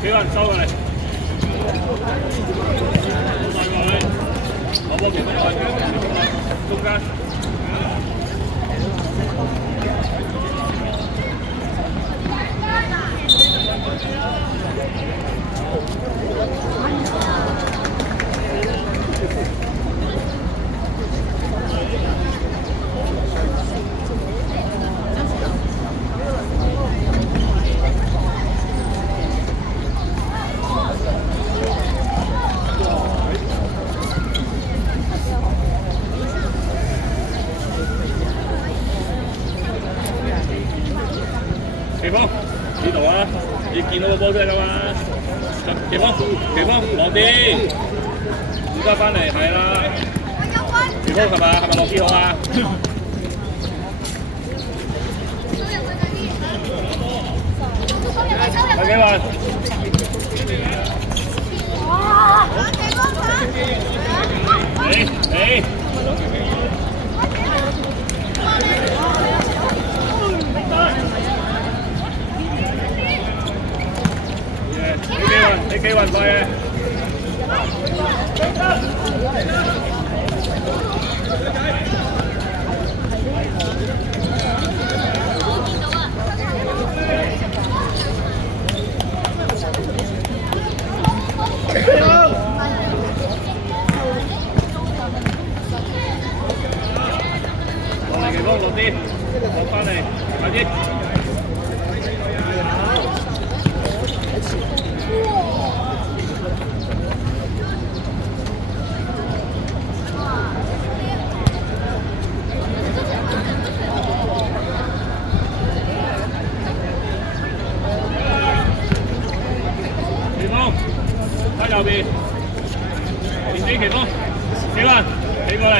幾個人收過嚟，攞波俾佢，中間。奇峰呢度啊，你見到個波先㗎嘛？奇峰落啲，而家翻嚟係啦。奇峰係咪落啲好啊？有幾運？你。你幾運快嘅？落嚟，奇峰落啲，落翻嚟，快啲！喺右邊，前邊奇峰，幾個人？企過嚟。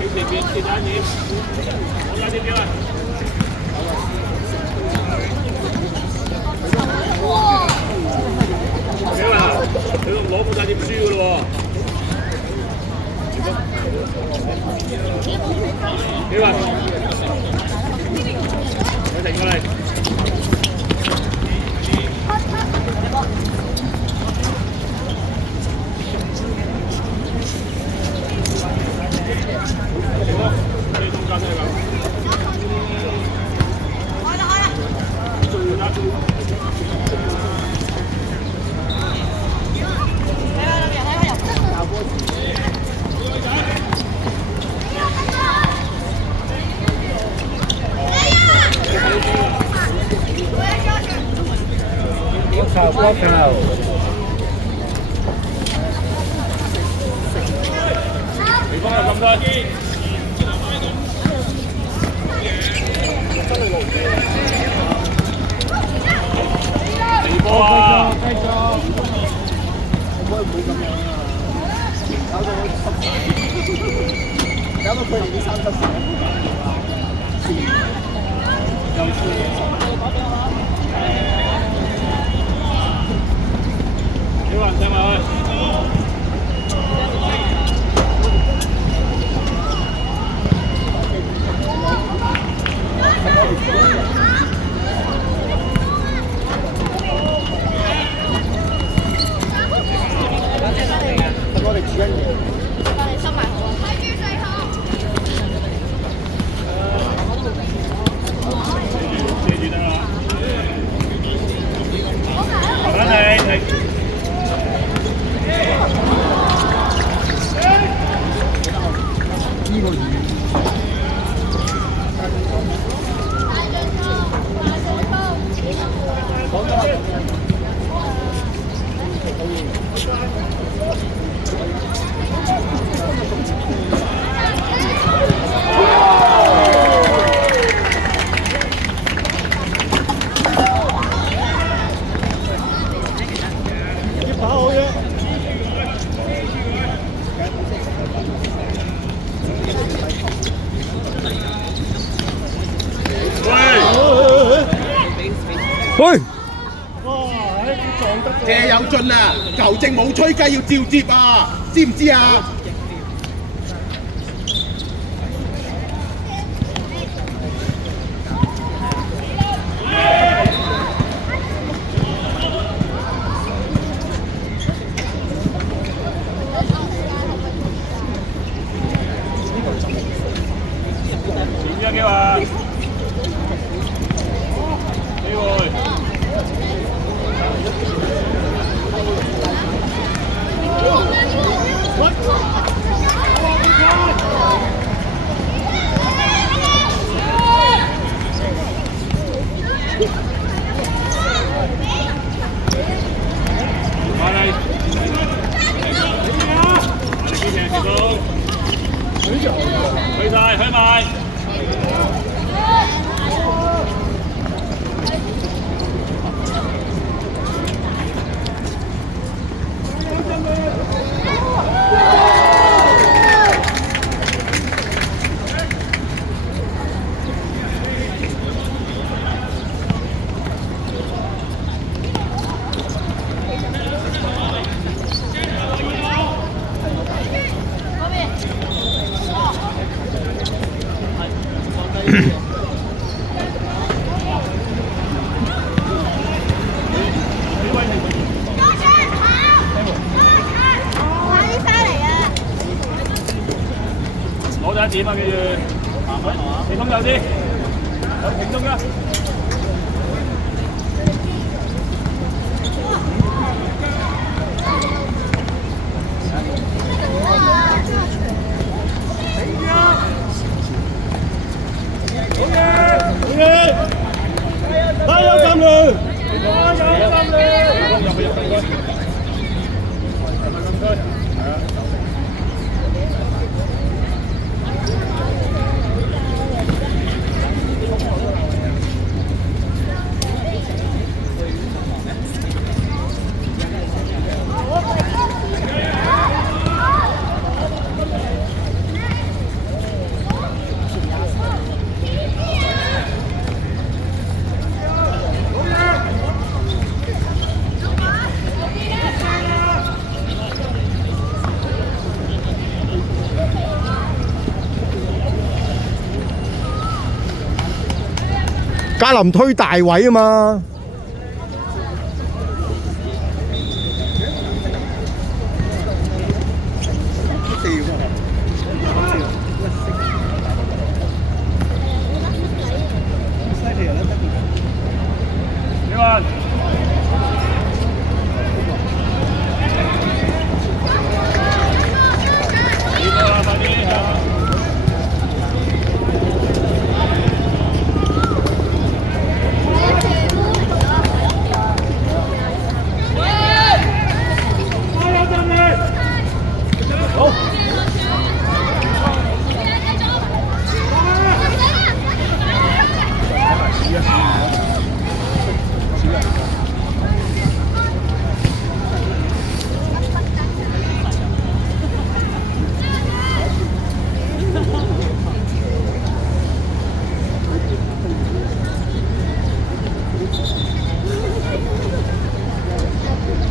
幾時變跌打點？我打點幾啊？幾啊？佢攞副打點輸㗎咯喎！幾啊？佢停過嚟。波球，你幫我咁多啲。嚟波啊！繼續，可唔可以咁樣啊？搞到我濕晒。搞到佢哋啲三級線又輸幾個人上埋去？我哋主人嘅。我哋收埋好啊！遮住得啦。等你。呢個魚。跑好嘅。喂！謝有進啊，球證冇吹雞要照接啊，知唔知啊？前邊幾話？機會。快嚟！我哋堅持成功。去晒，去埋。攞咗一點啊，記住，你封右啲，有停中㗎。加油三兩！嘉林推大位啊嘛。